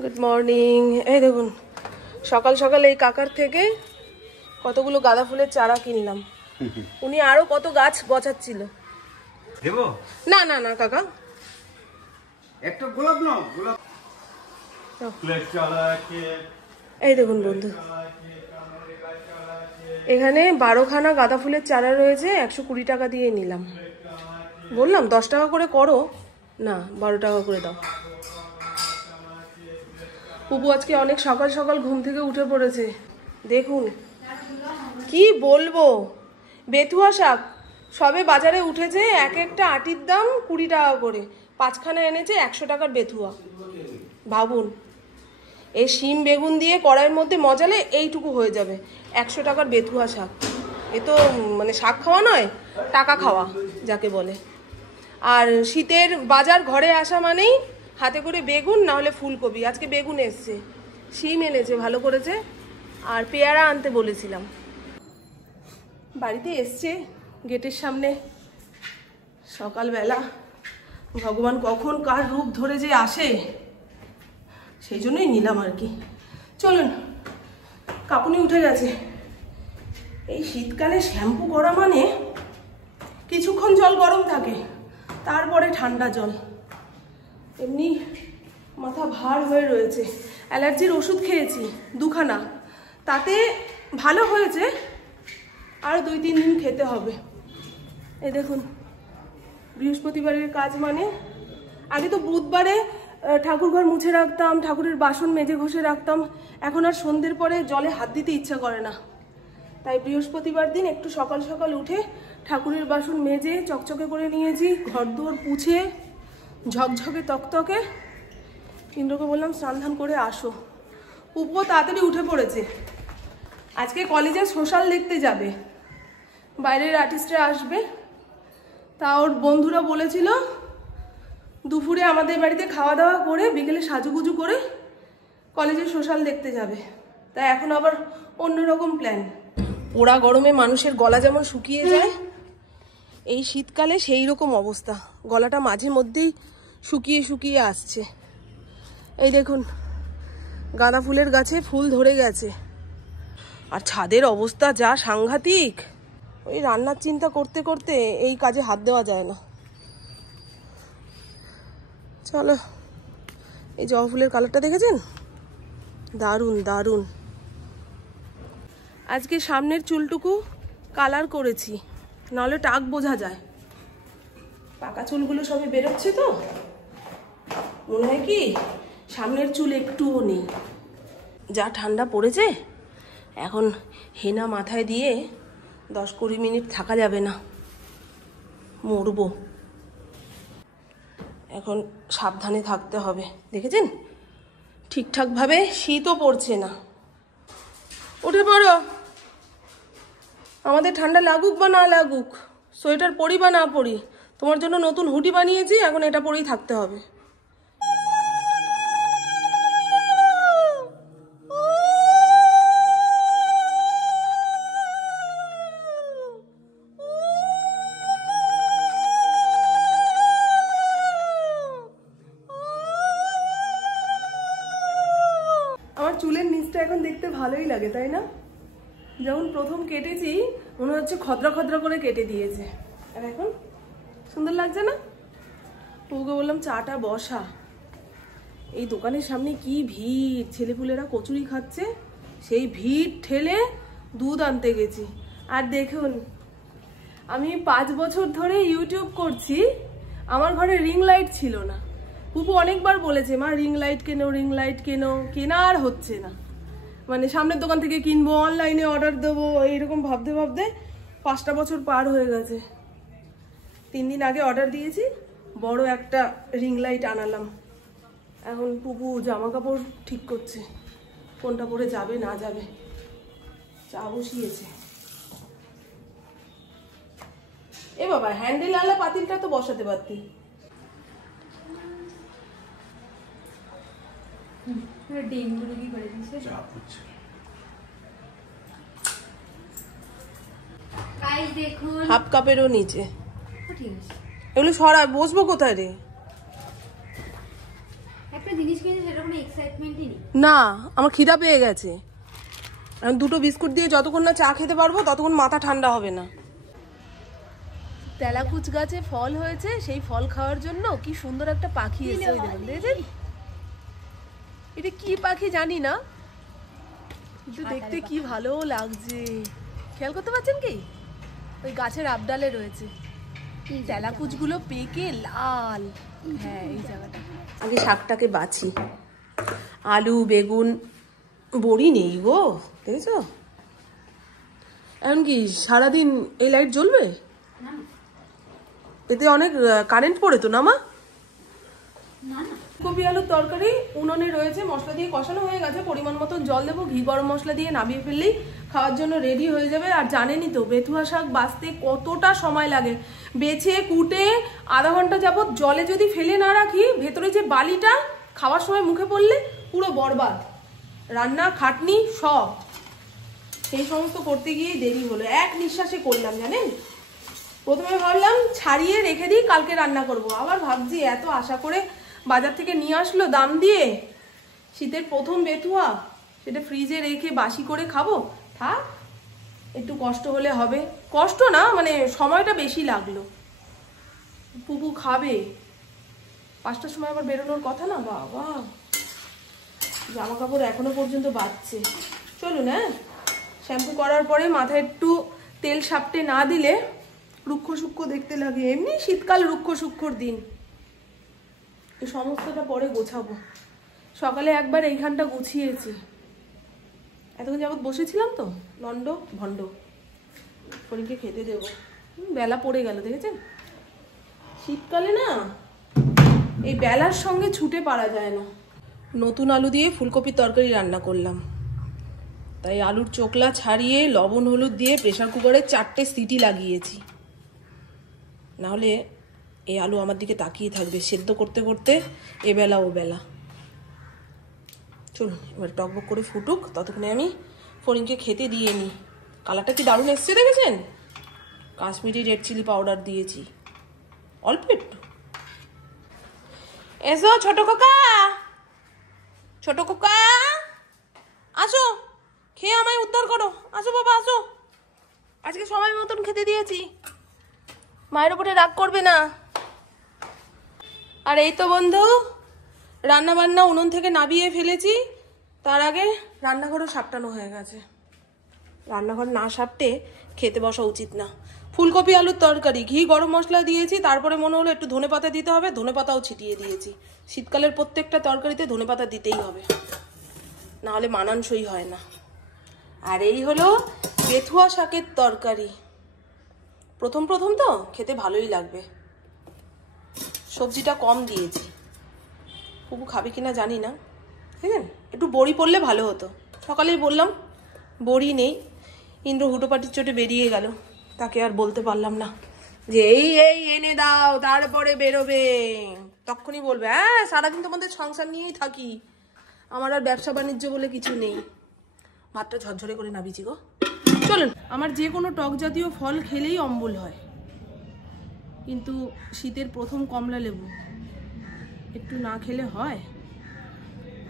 Good morning. এই দেখুন সকাল সকাল এই কাকার থেকে কতগুলো গাঁদা ফুলের চারা কিনলাম। উনি আরো কত গাছ গজাচ্ছিল। দেব না না না কাকা, একটা গোলাপ নাও। গোলাপ ফুলের চারা আছে। এই দেখুন বন্ধু, এখানে 12খানা গাঁদা ফুলের চারা রয়েছে। 120 টাকা দিয়ে নিলাম। বললাম 10 টাকা করে করো, না 12 টাকা করে দাও। পুপু আজকে অনেক সকাল সকাল ঘুম থেকে উঠে পড়েছে। দেখুন কি বলবো, বেথুয়া শাক সবে বাজারে উঠেছে। এক একটা আটির দাম 20 টাকা করে, 5খানা এনেছে 100 টাকার বেথুয়া। ভাবুন, এই শিম বেগুন দিয়ে কড়াইয়ের মধ্যে মজালে এইটুকু হয়ে যাবে। 100 টাকার বেথুয়া শাক, এ তো মানে শাক খাওয়া নয়, টাকা খাওয়া যাকে বলে। আর শীতের বাজার ঘরে আসা মানেই হাতে করে বেগুন, না হলে ফুলকপি। আজকে বেগুন এসছে, শিম এনেছে, ভালো করেছে। আর পেয়ারা আনতে বলেছিলাম। বাড়িতে এসছে গেটের সামনে সকালবেলা। ভগবান কখন কার রূপ ধরে যে আসে, সেই জন্যই নিলাম আর কি। চলুন, কাপুনি উঠে গেছে। এই শীতকালে শ্যাম্পু করা মানে কিছুক্ষণ জল গরম থাকে, তারপরে ঠান্ডা জল। এমনি মাথা ভার হয়ে রয়েছে। অ্যালার্জির ওষুধ খেয়েছি 2খানা, তাতে ভালো হয়েছে, আর 2-3 দিন খেতে হবে। এই দেখুন, বৃহস্পতিবারের কাজ মানে আগে তো বুধবারে ঠাকুরঘর মুছে রাখতাম, ঠাকুরের বাসন মেজে ঘষে রাখতাম। এখন আর সন্ধ্যের পরে জলে হাত দিতে ইচ্ছা করে না। তাই বৃহস্পতিবার দিন একটু সকাল সকাল উঠে ঠাকুরের বাসন মেজে চকচকে করে নিয়েছি, ঘর দুয়ার পুছে ঝকঝকে তকতকে। ইন্দ্রকে বললাম স্নান ধান করে আসো। পুপো তাড়াতাড়ি উঠে পড়েছে। আজকে কলেজে সোশ্যাল দেখতে যাবে, বাইরের আর্টিস্টরা আসবে। তা ওর বন্ধুরা বলেছিল দুপুরে আমাদের বাড়িতে খাওয়া দাওয়া করে বিকেলে সাজুগুজু করে কলেজে সোশ্যাল দেখতে যাবে। তাই এখন আবার অন্যরকম প্ল্যান। পোড়া গরমে মানুষের গলা যেমন শুকিয়ে যায়, এই শীতকালে সেই রকম অবস্থা। গলাটা মাঝে মধ্যেই শুকিয়ে শুকিয়ে আসছে। এই দেখুন, গাঁদা ফুলের গাছে ফুল ধরে গেছে। আর ছাদের অবস্থা যা সাংঘাতিক, ওই রান্নার চিন্তা করতে করতে এই কাজে হাত দেওয়া যায় না। চলো, এই জবা ফুলের কালারটা দেখেছেন? দারুণ দারুণ। আজকে সামনের চুলটুকু কালার করেছি, নাহলে টাক বোঝা যায়। পাকা চুলগুলো সবে বেরোচ্ছে তো, মনে হয় কি সামনের চুল একটুও নেই। যা ঠান্ডা পড়েছে, এখন হেনা মাথায় দিয়ে 10-20 মিনিট থাকা যাবে না, মরবো। এখন সাবধানে থাকতে হবে। দেখেছেন ঠিকঠাকভাবে শীতও পড়ছে না। উঠে পড়ো, আমাদের ঠান্ডা লাগুক বা না লাগুক, সোয়েটার পরি বা না পরি, তোমার জন্য নতুন হুডি বানিয়েছি, এখন এটা পরেই থাকতে হবে। আমার চুলের নিচটা এখন দেখতে ভালোই লাগে, তাই না? যেমন প্রথম কেটেছি মনে হচ্ছে খদ্রা খদ্রা করে কেটে দিয়েছে, আর এখন সুন্দর লাগছে না? ওকে বললাম চাটা বসা। এই দোকানের সামনে কি ভিড়, ছেলেপুলেরা কচুরি খাচ্ছে, সেই ভিড় ঠেলে দুধ আনতে গেছি। আর দেখুন, আমি 5 বছর ধরে ইউটিউব করছি, আমার ঘরে রিং লাইট ছিল না। পুপু অনেকবার বলেছে মা রিং লাইট কেনো, রিং লাইট কেনো, কেনা আর হচ্ছে না। মানে সামনের দোকান থেকে কিনবো, অনলাইনে অর্ডার দেবো, এইরকম ভাবতে ভাবতে 5টা বছর পার হয়ে গেছে। 3 দিন আগে অর্ডার দিয়েছি, বড় একটা রিং লাইট আনালাম। এখন পুপু জামা কাপড় ঠিক করছে, কোনটা পরে যাবে না যাবে। চা বসিয়েছে। এ বাবা, হ্যান্ডেল আলা পাতিলটা তো বসাতে পারতি। হাফ কাপেরও নিচে। এগুলো সরা, বসবো কোথায় রে? একটা জিনিস খেয়েছে সেটা কোনো এক্সাইটমেন্টই নেই। না, আমার খিদা পেয়ে গেছে। আমি দুটো বিস্কুট দিয়ে যতক্ষণ না চা খেতে পারবো ততক্ষণ মাথা ঠান্ডা হবে না। তেলাকুচ গাছে ফল হয়েছে, সেই ফল খাওয়ার জন্য কি সুন্দর একটা পাখি এসে, ওই দেখুন, দেখেছেন? এটা কি পাখি জানি না, কিন্তু দেখতে কি ভালো লাগছে। খেয়াল করতে পারছেন কি? ওই গাছের আবডালে রয়েছে। তেলাকুচগুলো পেকে লাল। হ্যাঁ, এই জায়গাটা। আগে শাকটাকে বাছি। আলু, বেগুন, বড়ি নেই গো, দেখেছো? এমনকি সারাদিন এই লাইট জ্বলবে? এতে অনেক কারেন্ট পড়ে তো না মা? ফুলকপি আলুর তরকারি উনুনে রয়েছে, মশলা দিয়ে কষানো হয়ে গেছে। পরিমাণ মতো জল দেবো, ঘি গরম মশলা দিয়ে নামিয়ে ফেললেই খাওয়ার জন্য রেডি হয়ে যাবে। আর জানেনই তো বেথুয়া শাক বাছতে কতটা সময় লাগে। বেছে কুটে আধা ঘন্টা যাবত জলে যদি ফেলে না রাখি, ভেতরে যে বালিটা খাওয়ার সময় মুখে পড়লে পুরো বরবাদ। রান্না, খাটনি সব, সেই সমস্ত করতে গিয়ে দেরি হলো। এক নিঃশ্বাসে করলাম, জানেন? প্রথমে ভাবলাম ছাড়িয়ে রেখে দিই, কালকে রান্না করব। আবার ভাবছি এত আশা করে বাজার থেকে নিয়ে আসলো দাম দিয়ে, শীতের প্রথম বেথুয়া, সেটা ফ্রিজে রেখে বাসি করে খাবো। থাক, একটু কষ্ট হলে হবে। কষ্ট না, মানে সময়টা বেশি লাগলো। পুপু খাবে, 5টার সময় আবার বেরোনোর কথা না। বাবা, জামা কাপড় এখনো পর্যন্ত বাঁচছে। চলুন, হ্যাঁ, শ্যাম্পু করার পরে মাথায় একটু তেল সাপটে না দিলে রুক্ষ সূক্ষ্ম দেখতে লাগে। এমনি শীতকাল রুক্ষ সূক্ষ্মর দিন। এই সমস্তটা পরে গোছাবো। সকালে একবার এইখানটা গুছিয়েছি, এতক্ষণ যাবৎ বসেছিলাম তো, লন্ড ভন্ড। ফরিনকে খেতে দেবো, বেলা পড়ে গেল, দেখেছেন? শীতকালে না এই বেলার সঙ্গে ছুটে পারা যায় না। নতুন আলু দিয়ে ফুলকপির তরকারি রান্না করলাম, তাই আলুর চোকলা ছাড়িয়ে লবণ হলুদ দিয়ে প্রেসার কুকারে 4টে সিটি লাগিয়েছি। নাহলে এই আলু আমার দিকে তাকিয়ে থাকবে সেদ্ধ করতে করতে, এবেলা ও বেলা। চলুন এবার টকবক করে ফুটুক, ততক্ষণে আমি ফরিনকে খেতে দিয়ে নিই। কালারটা কি দারুণ এসছে, দেখেছেন? কাশ্মীরি রেড চিলি পাউডার দিয়েছি অল্প একটু। এসো ছোট কাকা, ছোট কাকা আসো, খেয়ে আমায় উদ্ধার করো। আসো বাবা, আসো। আজকে সময় মতন খেতে দিয়েছি, মায়ের উপরে রাগ করবে না। আর এই তো বন্ধু, রান্না বান্না উনুন থেকে নামিয়ে ফেলেছি। তার আগে রান্নাঘরও সাপটানো হয়ে গেছে। রান্নাঘর না সাপটে খেতে বসা উচিত না। ফুলকপি আলুর তরকারি, ঘি গরম মশলা দিয়েছি, তারপরে মনে হলো একটু ধনেপাতা দিতে হবে, ধনেপাতাও ছিটিয়ে দিয়েছি। শীতকালের প্রত্যেকটা তরকারিতে ধনেপাতা দিতেই হবে, নাহলে মানানসই হয় না। আর এই হলো বেথুয়া শাকের তরকারি। প্রথম প্রথম তো খেতে ভালোই লাগবে। সবজিটা কম দিয়েছি, পুপু খাবে কিনা জানি না। ঠিক আছে, একটু বড়ি পড়লে ভালো হতো। সকালেই বললাম বড়ি নেই, ইন্দ্র হুটোপাটির চোটে বেরিয়ে গেল। তাকে আর বলতে পারলাম না যে এই এই এনে দাও তারপরে বেরোবে। তখনই বলবে হ্যাঁ সারাদিন তোমাদের সংসার নিয়েই থাকি, আমার আর ব্যবসা বাণিজ্য বলে কিছু নেই। ভাতটা ঝরঝরে করে নাবিছি গো। চলুন, আমার যে কোনো টক জাতীয় ফল খেলেই অম্বল হয়, কিন্তু শীতের প্রথম কমলা লেবু একটু না খেলে হয়?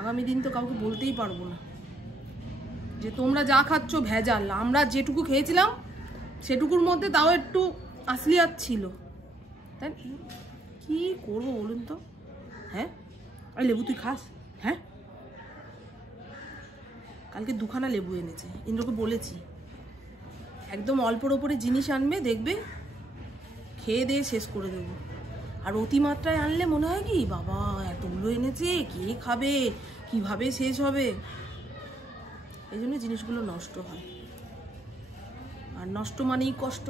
আগামী দিন তো কাউকে বলতেই পারবো না যে তোমরা যা খাচ্ছ ভেজাল। আমরা যেটুকু খেয়েছিলাম সেটুকুর মধ্যে তাও একটু আসলিয়াত ছিল, তাই কি করবো বলুন তো? হ্যাঁ, আর লেবু তুই খাস? হ্যাঁ, কালকে 2খানা লেবু এনেছে, ইন্দ্রকে বলেছি একদম অল্পর ওপরে জিনিস আনবে, দেখবে খেয়ে দিয়ে শেষ করে দেবো। আর অতিমাত্রায় আনলে মনে হয় কি বাবা এতগুলো এনেছে, কে খাবে, কিভাবে শেষ হবে, এই জন্য জিনিসগুলো নষ্ট হয়। আর নষ্ট মানেই কষ্ট।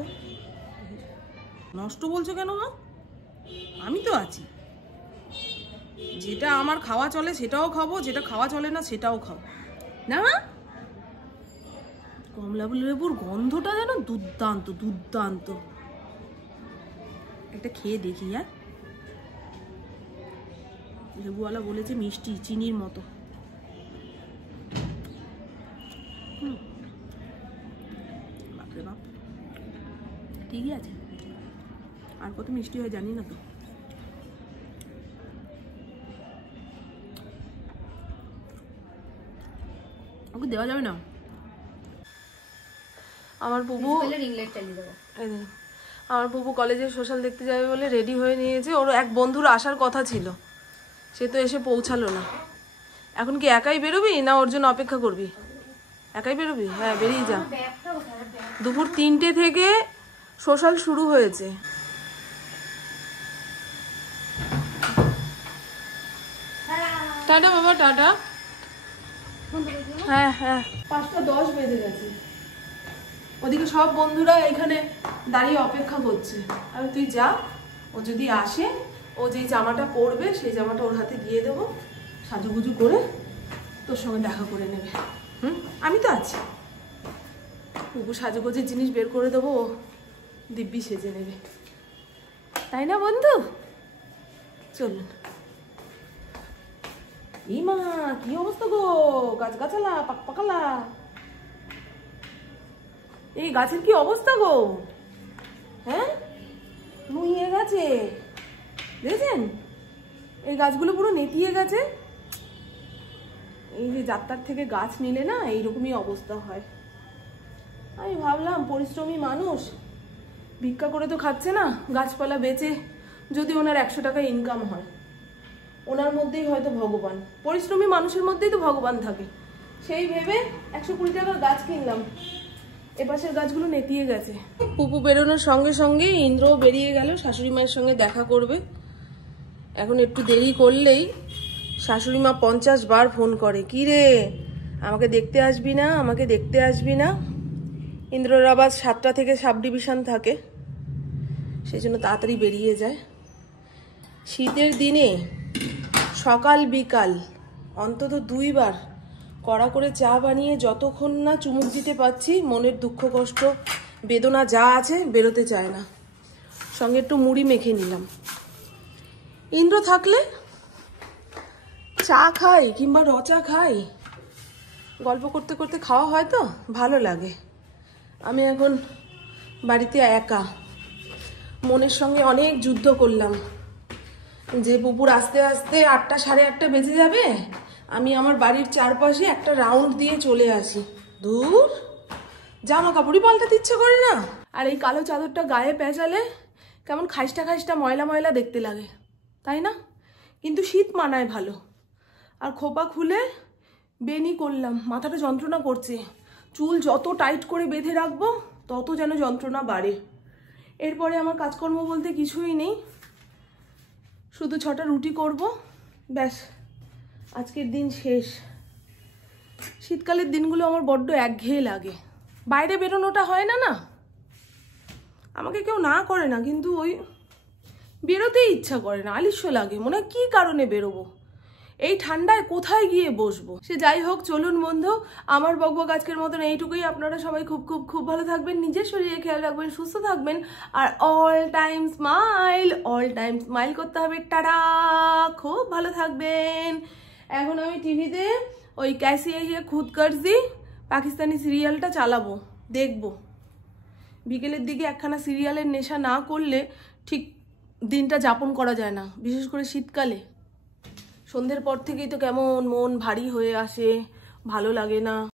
নষ্ট বলছো কেন মা? আমি তো আছি, যেটা আমার খাওয়া চলে সেটাও খাবো, যেটা খাওয়া চলে না সেটাও খাবো না। কমলা লেবুর গন্ধটা যেন দুর্দান্ত দুর্দান্ত। একটা খেয়ে দেখি। হ্যাঁ, লেবুওয়ালা বলেছে মিষ্টি চিনির মতো। বাপরে বাপ, ঠিকই আছে। আর কত মিষ্টি হয় জানি না তো। ওকে দেওয়া যাবে না। আমার বুবু আমার বুবু কলেজে সোশ্যাল দেখতে যাবে বলে রেডি হয়ে নিয়েছে। ওর এক বন্ধুর আসার কথা ছিল, সে তো এসে পৌঁছালো না। এখন কি একাই বেরোবি না ওর জন্য অপেক্ষা করবি? একাই বেরোবি? হ্যাঁ, বেরিয়ে যা। দুপুর 3টে থেকে সোশ্যাল শুরু হয়েছে। টাটা বাবা, টাটা। হ্যাঁ হ্যাঁ, 5:10 বেজে গেছে। ওদিকে সব বন্ধুরা এখানে দাঁড়িয়ে অপেক্ষা করছে। আর তুই যা, ও যদি আসে, ও যে জামাটা পরবে সেই জামাটা ওর হাতে দিয়ে দেবো, সাজুগুজু করে তোর সঙ্গে দেখা করে নেবে। আমি তো আছি। বুবু সাজুগুজের জিনিস বের করে দেবো, দিব্যি সেজে নেবে, তাই না বন্ধু? চলুন। ইমা, কি অবস্থা গো? গাছ গাছালা পাকপাকালা, এই গাছের কি অবস্থা গো? হ্যাঁ, নুইয়ে গেছে, দেখেছেন? এই গাছগুলো পুরো নেতিয়ে গেছে। এই যে যাত্রার থেকে গাছ নিলে না এইরকমই অবস্থা হয়। আমি ভাবলাম পরিশ্রমী মানুষ, ভিক্ষা করে তো খাচ্ছে না, গাছপালা বেচে যদি ওনার 100 টাকা ইনকাম হয়, ওনার মধ্যেই হয়তো ভগবান। পরিশ্রমী মানুষের মধ্যেই তো ভগবান থাকে, সেই ভেবে 120 টাকার গাছ কিনলাম। এপাশের গাছগুলো নেতিয়ে গেছে। পুপু বেরোনোর সঙ্গে সঙ্গে ইন্দ্রও বেরিয়ে গেল শাশুড়ি মায়ের সঙ্গে দেখা করবে। এখন একটু দেরি করলেই শাশুড়ি মা 50 বার ফোন করে, কি রে আমাকে দেখতে আসবি না, আমাকে দেখতে আসবি না। ইন্দ্রর আবার 7টা থেকে সাব ডিভিশন থাকে, সেই জন্য তাড়াতাড়ি বেরিয়ে যায়। শীতের দিনে সকাল বিকাল অন্তত 2 বার কড়া করে চা বানিয়ে যতক্ষণ না চুমুক দিতে পারছি, মনের দুঃখ কষ্ট বেদনা যা আছে বেরোতে চায় না। সঙ্গে একটু মুড়ি মেখে নিলাম। ইন্দ্র থাকলে চা খাই কিংবা রচা খাই, গল্প করতে করতে খাওয়া হয় তো ভালো লাগে। আমি এখন বাড়িতে একা, মনের সঙ্গে অনেক যুদ্ধ করলাম যে পুপুর আস্তে আস্তে 8টা সাড়ে 8টা বেজে যাবে, আমি আমার বাড়ির চারপাশে একটা রাউন্ড দিয়ে চলে আসি। দূর, জামা কাপড়ই পাল্টাতে ইচ্ছে করে না। আর এই কালো চাদরটা গায়ে পেঁচালে কেমন খাইস্টা খাইস্টা ময়লা ময়লা দেখতে লাগে, তাই না? কিন্তু শীত মানায় ভালো। আর খোপা খুলে বেনি করলাম, মাথাটা যন্ত্রণা করছে। চুল যত টাইট করে বেঁধে রাখবো তত যেন যন্ত্রণা বাড়ে। এরপরে আমার কাজকর্ম বলতে কিছুই নেই, শুধু 6টা রুটি করব, ব্যাস আজকের দিন শেষ। শীতকালের দিনগুলো আমার বড্ড একঘেয়ে লাগে। বাইরে বেরোনোটা হয় না, আমাকে কেউ না করে না, কিন্তু ওই বেরোতেই ইচ্ছা করে না, আলিস্য লাগে, মনে হয় কী কারণে বেরোবো, এই ঠান্ডায় কোথায় গিয়ে বসবো। সে যাই হোক, চলুন বন্ধু, আমার বকবক আজকের মতন এইটুকুই। আপনারা সবাই খুব খুব খুব ভালো থাকবেন, নিজের শরীরে খেয়াল রাখবেন, সুস্থ থাকবেন, আর অল টাইম স্মাইল করতে হবে। টাটা, খুব ভালো থাকবেন। এখন আমি টিভিতে ওই ক্যাসি খুদ করজি পাকিস্তানি সিরিয়ালটা চালাবো, দেখবো। বিকেলের দিকে একখানা সিরিয়ালের নেশা না করলে ঠিক দিনটা যাপন করা যায় না, বিশেষ করে শীতকালে। সন্ধ্যের পর থেকেই তো কেমন মন ভারী হয়ে আসে, ভালো লাগে না।